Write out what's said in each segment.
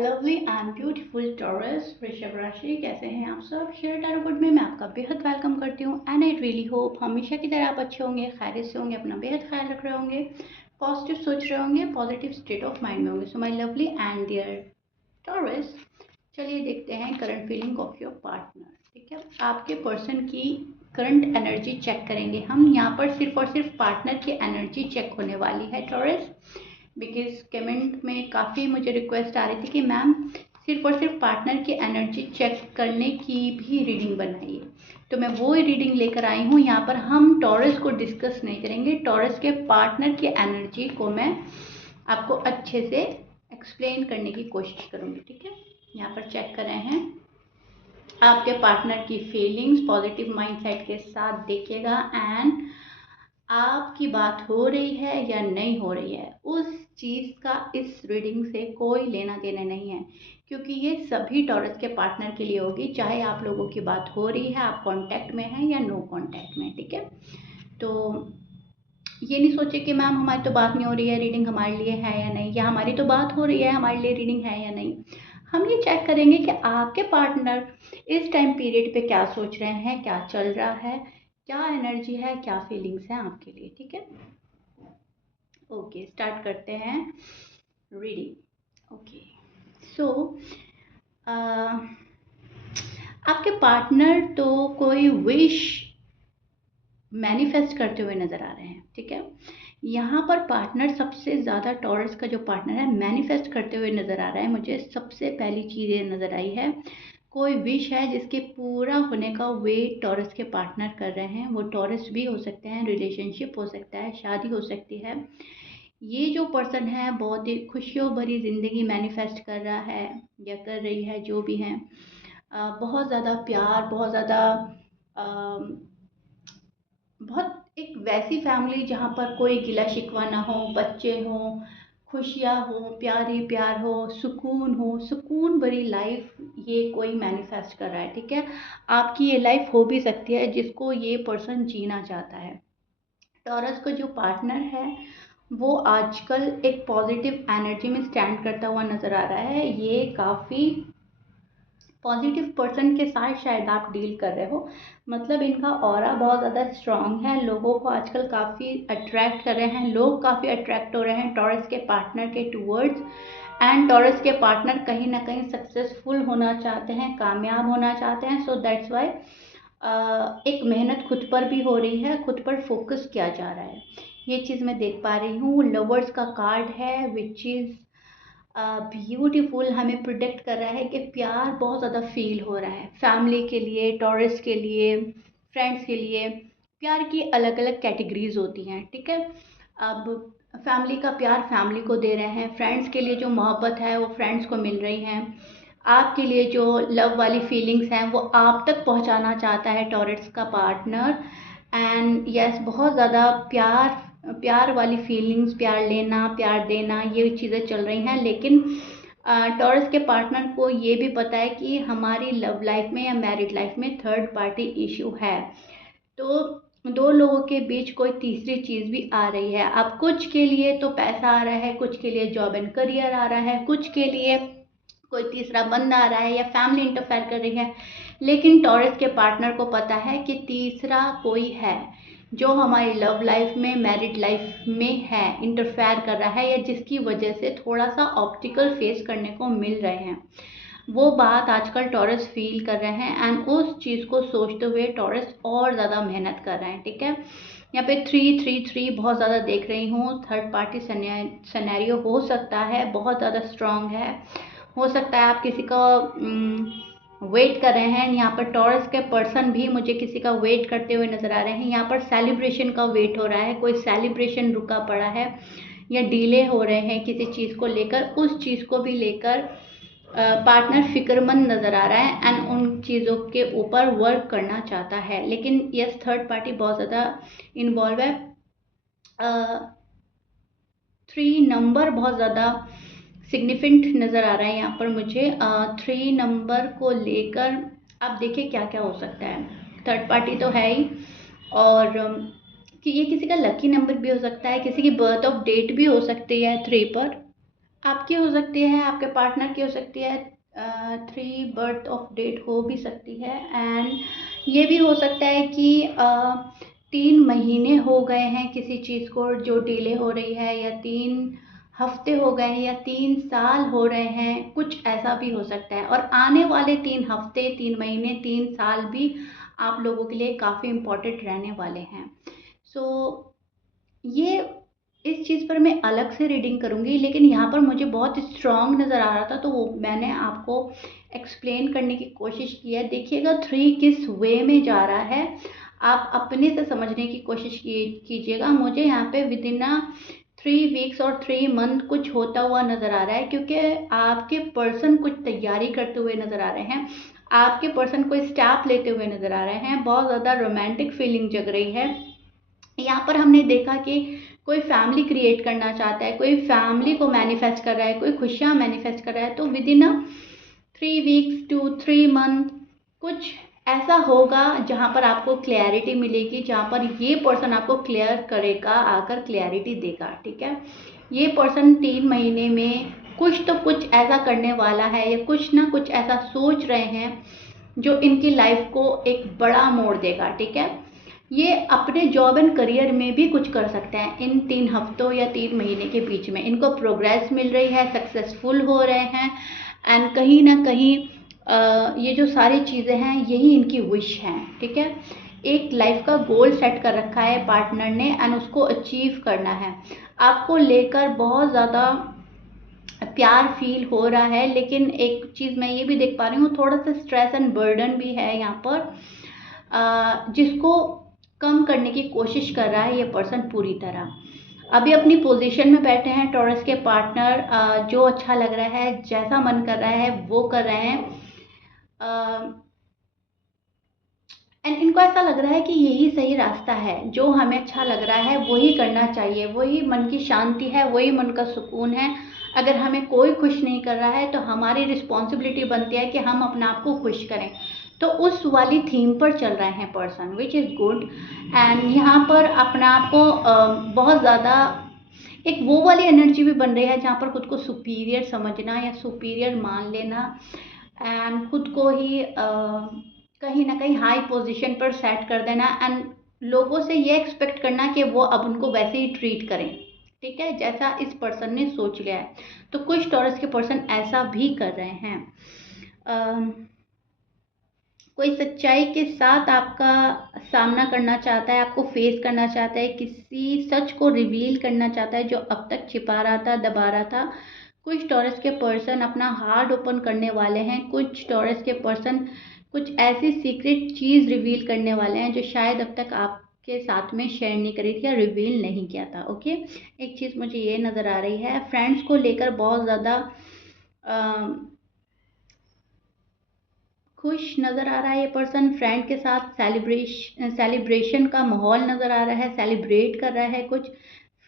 Lovely and beautiful taurus वृषभ राशि, कैसे हैं आप सब। शेयर टैरो गुड में मैं आपका बेहद वेलकम करती हूँ एंड आई रियली होप हमेशा की तरह आप अच्छे होंगे, खैरियत से होंगे, अपना बेहद ख्याल रख रहे होंगे, पॉजिटिव सोच रहे होंगे, पॉजिटिव स्टेट ऑफ माइंड में होंगे। So my lovely and dear Taurus, चलिए देखते हैं current feeling of your partner. ठीक है, आपके पर्सन की करंट एनर्जी चेक करेंगे हम। यहाँ पर सिर्फ और सिर्फ पार्टनर की एनर्जी चेक होने वाली है टॉरस, बिकॉज कमेंट में काफ़ी मुझे रिक्वेस्ट आ रही थी कि मैम सिर्फ और सिर्फ पार्टनर की एनर्जी चेक करने की भी रीडिंग बनाइए, तो मैं वो ही रीडिंग लेकर आई हूँ। यहाँ पर हम टॉरस को डिस्कस नहीं करेंगे, टॉरस के पार्टनर की एनर्जी को मैं आपको अच्छे से एक्सप्लेन करने की कोशिश करूँगी। ठीक है, यहाँ पर चेक कर रहे हैं आपके पार्टनर की फीलिंग्स, पॉजिटिव माइंडसेट के साथ देखिएगा एंड आपकी बात हो रही है या नहीं हो रही है, उस चीज़ का इस रीडिंग से कोई लेना देना नहीं है, क्योंकि ये सभी टॉरस के पार्टनर के लिए होगी, चाहे आप लोगों की बात हो रही है, आप कांटेक्ट में हैं या नो कांटेक्ट में। ठीक है, तो ये नहीं सोचे कि मैम हमारी तो बात नहीं हो रही है, रीडिंग हमारे लिए है या नहीं, या हमारी तो बात हो रही है, हमारे लिए रीडिंग है या नहीं। हम ये चेक करेंगे कि आपके पार्टनर इस टाइम पीरियड पे क्या सोच रहे हैं, क्या चल रहा है, क्या एनर्जी है, क्या फीलिंग्स हैं आपके लिए। ठीक है, ओके स्टार्ट करते हैं रीडिंग। ओके सो आपके पार्टनर तो कोई विश मैनिफेस्ट करते हुए नज़र आ रहे हैं। ठीक है, यहाँ पर पार्टनर सबसे ज़्यादा टॉरस का जो पार्टनर है मैनिफेस्ट करते हुए नज़र आ रहा है। मुझे सबसे पहली चीज़ ये नज़र आई है, कोई विश है जिसके पूरा होने का वेट टॉरस के पार्टनर कर रहे हैं। वो टॉरस भी हो सकते हैं, रिलेशनशिप हो सकता है, शादी हो सकती है। ये जो पर्सन है बहुत ही खुशियों भरी ज़िंदगी मैनिफेस्ट कर रहा है या कर रही है, जो भी हैं। बहुत ज़्यादा प्यार, बहुत ज़्यादा बहुत एक वैसी फैमिली जहाँ पर कोई गिला शिकवा ना हो, बच्चे हों, खुशियाँ हो, प्यार ही प्यार हो, सुकून भरी लाइफ ये कोई मैनिफेस्ट कर रहा है। ठीक है, आपकी ये लाइफ हो भी सकती है जिसको ये पर्सन जीना चाहता है। टॉरस का जो पार्टनर है वो आजकल एक पॉजिटिव एनर्जी में स्टैंड करता हुआ नज़र आ रहा है। ये काफ़ी पॉजिटिव पर्सन के साथ शायद आप डील कर रहे हो, मतलब इनका ऑरा बहुत ज़्यादा स्ट्रांग है, लोगों को आजकल काफ़ी अट्रैक्ट कर रहे हैं, लोग काफ़ी अट्रैक्ट हो रहे हैं टॉरस के पार्टनर के टूवर्ड्स। एंड टॉरस के पार्टनर कहीं ना कहीं सक्सेसफुल होना चाहते हैं, कामयाब होना चाहते हैं। सो दैट्स वाई एक मेहनत खुद पर भी हो रही है, खुद पर फोकस किया जा रहा है, ये चीज़ मैं देख पा रही हूँ। लवर्स का कार्ड है विच इज़ ब्यूटीफुल, हमें प्रोटेक्ट कर रहा है कि प्यार बहुत ज़्यादा फील हो रहा है फैमिली के लिए, टॉरस के लिए, फ्रेंड्स के लिए। प्यार की अलग अलग कैटेगरीज होती हैं। ठीक है, अब फैमिली का प्यार फैमिली को दे रहे हैं, फ्रेंड्स के लिए जो मोहब्बत है वो फ्रेंड्स को मिल रही हैं, आपके लिए जो लव वाली फीलिंग्स हैं वो आप तक पहुंचाना चाहता है टॉरस का पार्टनर। एंड यस, बहुत ज़्यादा प्यार वाली फीलिंग्स, प्यार लेना, प्यार देना, ये चीज़ें चल रही हैं। लेकिन टॉरस के पार्टनर को ये भी पता है कि हमारी लव लाइफ में या मैरिड लाइफ में थर्ड पार्टी इशू है, तो दो लोगों के बीच कोई तीसरी चीज़ भी आ रही है। अब कुछ के लिए तो पैसा आ रहा है, कुछ के लिए जॉब एंड करियर आ रहा है, कुछ के लिए कोई तीसरा बंदा आ रहा है या फैमिली इंटरफेयर कर रही है। लेकिन टॉरस के पार्टनर को पता है कि तीसरा कोई है जो हमारी लव लाइफ में, मैरिड लाइफ में है, इंटरफेयर कर रहा है, या जिसकी वजह से थोड़ा सा ऑब्स्टिकल फेस करने को मिल रहे हैं। वो बात आजकल टॉरस फील कर रहे हैं एंड उस चीज़ को सोचते हुए टॉरस और ज़्यादा मेहनत कर रहे हैं। ठीक है, यहाँ पे 333 बहुत ज़्यादा देख रही हूँ। थर्ड पार्टी सिनेरियो हो सकता है, बहुत ज़्यादा स्ट्रांग है, हो सकता है आप किसी का वेट कर रहे हैं। यहाँ पर टॉरस के पर्सन भी मुझे किसी का वेट करते हुए नजर आ रहे हैं। यहाँ पर सेलिब्रेशन का वेट हो रहा है, कोई सेलिब्रेशन रुका पड़ा है या डिले हो रहे हैं किसी चीज़ को लेकर, उस चीज़ को भी लेकर पार्टनर फिक्रमंद नज़र आ रहा है एंड उन चीज़ों के ऊपर वर्क करना चाहता है। लेकिन यस, थर्ड पार्टी बहुत ज़्यादा इन्वॉल्व है। 3 नंबर बहुत ज़्यादा सिग्निफिकेंट नज़र आ रहा है यहाँ पर मुझे। 3 नंबर को लेकर आप देखिए क्या क्या हो सकता है। थर्ड पार्टी तो है ही, और कि ये किसी का लकी नंबर भी हो सकता है, किसी की बर्थ ऑफ डेट भी हो सकती है 3 पर। आपकी हो सकती है, आपके पार्टनर की हो सकती है, 3 बर्थ ऑफ डेट हो भी सकती है। एंड ये भी हो सकता है कि 3 महीने हो गए हैं किसी चीज़ को जो डिले हो रही है, या 3 हफ्ते हो गए हैं, या 3 साल हो रहे हैं, कुछ ऐसा भी हो सकता है। और आने वाले 3 हफ्ते, 3 महीने, 3 साल भी आप लोगों के लिए काफ़ी इम्पोर्टेंट रहने वाले हैं। सो ये इस चीज़ पर मैं अलग से रीडिंग करूँगी, लेकिन यहाँ पर मुझे बहुत स्ट्रॉन्ग नज़र आ रहा था, तो वो मैंने आपको एक्सप्लेन करने की कोशिश की है। देखिएगा 3 किस वे में जा रहा है, आप अपने से समझने की कोशिश कीजिएगा। मुझे यहाँ पे विद इन 3 वीक्स और 3 मंथ कुछ होता हुआ नज़र आ रहा है, क्योंकि आपके पर्सन कुछ तैयारी करते हुए नज़र आ रहे हैं, आपके पर्सन कोई स्टेप लेते हुए नज़र आ रहे हैं। बहुत ज़्यादा रोमांटिक फीलिंग जग रही है। यहाँ पर हमने देखा कि कोई फैमिली क्रिएट करना चाहता है, कोई फैमिली को मैनिफेस्ट कर रहा है, कोई खुशियाँ मैनिफेस्ट कर रहा है। तो within 3 weeks to 3 month कुछ ऐसा होगा जहाँ पर आपको क्लैरिटी मिलेगी, जहाँ पर ये पर्सन आपको क्लियर करेगा, आकर क्लैरिटी देगा। ठीक है, ये पर्सन 3 महीने में कुछ तो कुछ ऐसा करने वाला है, या कुछ ना कुछ ऐसा सोच रहे हैं जो इनकी लाइफ को एक बड़ा मोड़ देगा। ठीक है, ये अपने जॉब एंड करियर में भी कुछ कर सकते हैं इन 3 हफ्तों या 3 महीने के बीच में। इनको प्रोग्रेस मिल रही है, सक्सेसफुल हो रहे हैं, एंड कहीं ना कहीं ये जो सारी चीज़ें हैं यही इनकी विश हैं। ठीक है, एक लाइफ का गोल सेट कर रखा है पार्टनर ने, एंड उसको अचीव करना है। आपको लेकर बहुत ज़्यादा प्यार फील हो रहा है, लेकिन एक चीज़ मैं ये भी देख पा रही हूँ, थोड़ा सा स्ट्रेस एंड बर्डन भी है यहाँ पर, जिसको कम करने की कोशिश कर रहा है ये पर्सन पूरी तरह। अभी अपनी पोजीशन में बैठे हैं टॉरस के पार्टनर, जो अच्छा लग रहा है, जैसा मन कर रहा है वो कर रहे हैं। एंड इनको ऐसा लग रहा है कि यही सही रास्ता है, जो हमें अच्छा लग रहा है वही करना चाहिए, वही मन की शांति है, वही मन का सुकून है। अगर हमें कोई खुश नहीं कर रहा है तो हमारी रिस्पॉन्सिबिलिटी बनती है कि हम अपने आप को खुश करें। तो उस वाली थीम पर चल रहे हैं person, which is good. And यहाँ पर अपने आप को बहुत ज़्यादा एक वो वाली एनर्जी भी बन रही है जहाँ पर खुद को सुपीरियर समझना या सुपीरियर मान लेना, एंड खुद को ही कहीं ना कहीं हाई पोजीशन पर सेट कर देना, एंड लोगों से ये एक्सपेक्ट करना कि वो अब उनको वैसे ही ट्रीट करें। ठीक है, जैसा इस पर्सन ने सोच लिया है। तो कुछ टॉरस के पर्सन ऐसा भी कर रहे हैं। कोई सच्चाई के साथ आपका सामना करना चाहता है, आपको फेस करना चाहता है, किसी सच को रिवील करना चाहता है जो अब तक छिपा रहा था, दबा रहा था। कुछ टॉरस के पर्सन अपना हार्ट ओपन करने वाले हैं। कुछ टॉरस के पर्सन कुछ ऐसी सीक्रेट चीज़ रिवील करने वाले हैं जो शायद अब तक आपके साथ में शेयर नहीं करी थी या रिवील नहीं किया था। ओके, एक चीज़ मुझे ये नज़र आ रही है, फ्रेंड्स को लेकर बहुत ज़्यादा खुश नज़र आ रहा है ये पर्सन। फ्रेंड के साथ सेलिब्रेशन का माहौल नज़र आ रहा है, सेलिब्रेट कर रहा है कुछ।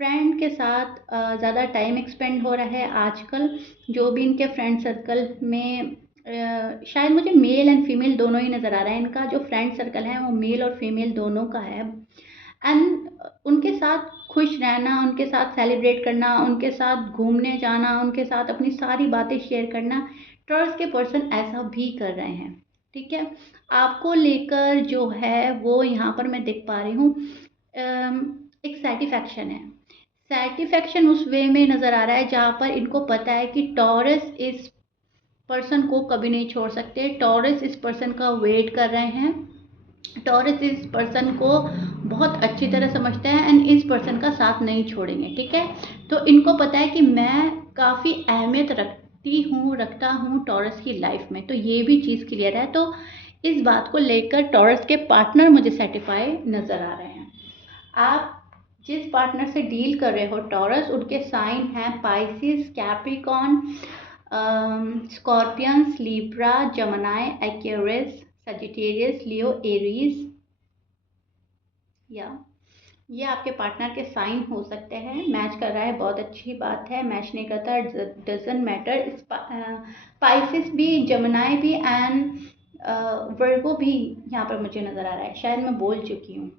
फ्रेंड के साथ ज़्यादा टाइम एक्सपेंड हो रहा है आजकल। जो भी इनके फ्रेंड सर्कल में शायद मुझे मेल एंड फीमेल दोनों ही नज़र आ रहा है। इनका जो फ्रेंड सर्कल है वो मेल और फीमेल दोनों का है, एंड उनके साथ खुश रहना, उनके साथ सेलिब्रेट करना, उनके साथ घूमने जाना, उनके साथ अपनी सारी बातें शेयर करना, टॉरस के पर्सन ऐसा भी कर रहे हैं। ठीक है, आपको लेकर जो है वो यहाँ पर मैं देख पा रही हूँ एक सेटिस्फैक्शन है। सेटिस्फैक्शन उस वे में नज़र आ रहा है जहाँ पर इनको पता है कि टॉरस इस पर्सन को कभी नहीं छोड़ सकते। टॉरस इस पर्सन का वेट कर रहे हैं। टॉरस इस पर्सन को बहुत अच्छी तरह समझते हैं, एंड इस पर्सन का साथ नहीं छोड़ेंगे। ठीक है, तो इनको पता है कि मैं काफ़ी अहमियत रखता हूँ टॉरस की लाइफ में, तो ये भी चीज़ क्लियर है। तो इस बात को लेकर टॉरस के पार्टनर मुझे सेटिस्फाई नज़र आ रहे हैं। आप जिस पार्टनर से डील कर रहे हो टॉरस, उनके साइन हैं Pisces, Capricorn, Scorpions, Libra, Gemini, Aquarius, Sagittarius, Leo, Aries. या ये आपके पार्टनर के साइन हो सकते हैं। मैच कर रहा है, बहुत अच्छी बात है। मैच नहीं करता, डजंट मैटर। पाइसिस भी, जमनाई भी, एंड वर्गो भी यहाँ पर मुझे नज़र आ रहा है। शायद मैं बोल चुकी हूँ।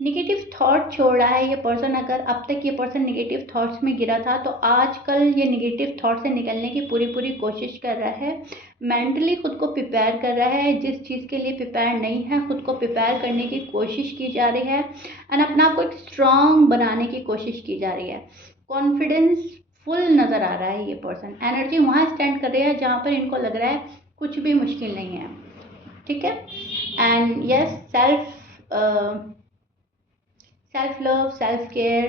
नेगेटिव थॉट छोड़ रहा है ये पर्सन। अगर अब तक ये पर्सन नेगेटिव थॉट्स में गिरा था तो आजकल ये नेगेटिव थॉट से निकलने की पूरी पूरी कोशिश कर रहा है। मेंटली खुद को प्रिपेयर कर रहा है, जिस चीज़ के लिए प्रिपेयर नहीं है खुद को प्रिपेयर करने की कोशिश की जा रही है एंड अपने आप को एक स्ट्रांग बनाने की कोशिश की जा रही है। कॉन्फिडेंस फुल नज़र आ रहा है ये पर्सन। एनर्जी वहाँ स्टैंड कर रही है जहाँ पर इनको लग रहा है कुछ भी मुश्किल नहीं है, ठीक है। And yes, self love, self care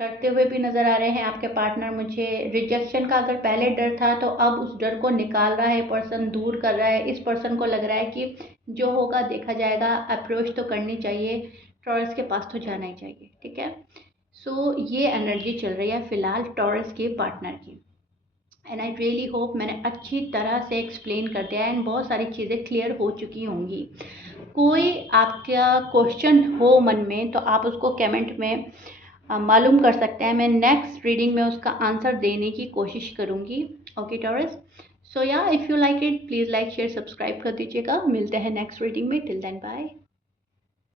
करते हुए भी नज़र आ रहे हैं आपके पार्टनर मुझे। रिजेक्शन का अगर पहले डर था तो अब उस डर को निकाल रहा है पर्सन, दूर कर रहा है। इस पर्सन को लग रहा है कि जो होगा देखा जाएगा, अप्रोच तो करनी चाहिए, टॉरस के पास तो जाना ही चाहिए, ठीक है। सो ये एनर्जी चल रही है फिलहाल टॉरस के पार्टनर की। एंड आई रियली होप मैंने अच्छी तरह से एक्सप्लेन कर दिया एंड बहुत सारी चीज़ें क्लियर हो चुकी होंगी। कोई आपका क्वेश्चन हो मन में तो आप उसको कमेंट में मालूम कर सकते हैं। मैं नेक्स्ट रीडिंग में उसका आंसर देने की कोशिश करूँगी। ओके टॉरस, सो या if you like it please like share subscribe कर दीजिएगा। मिलते हैं नेक्स्ट रीडिंग में। Till then bye.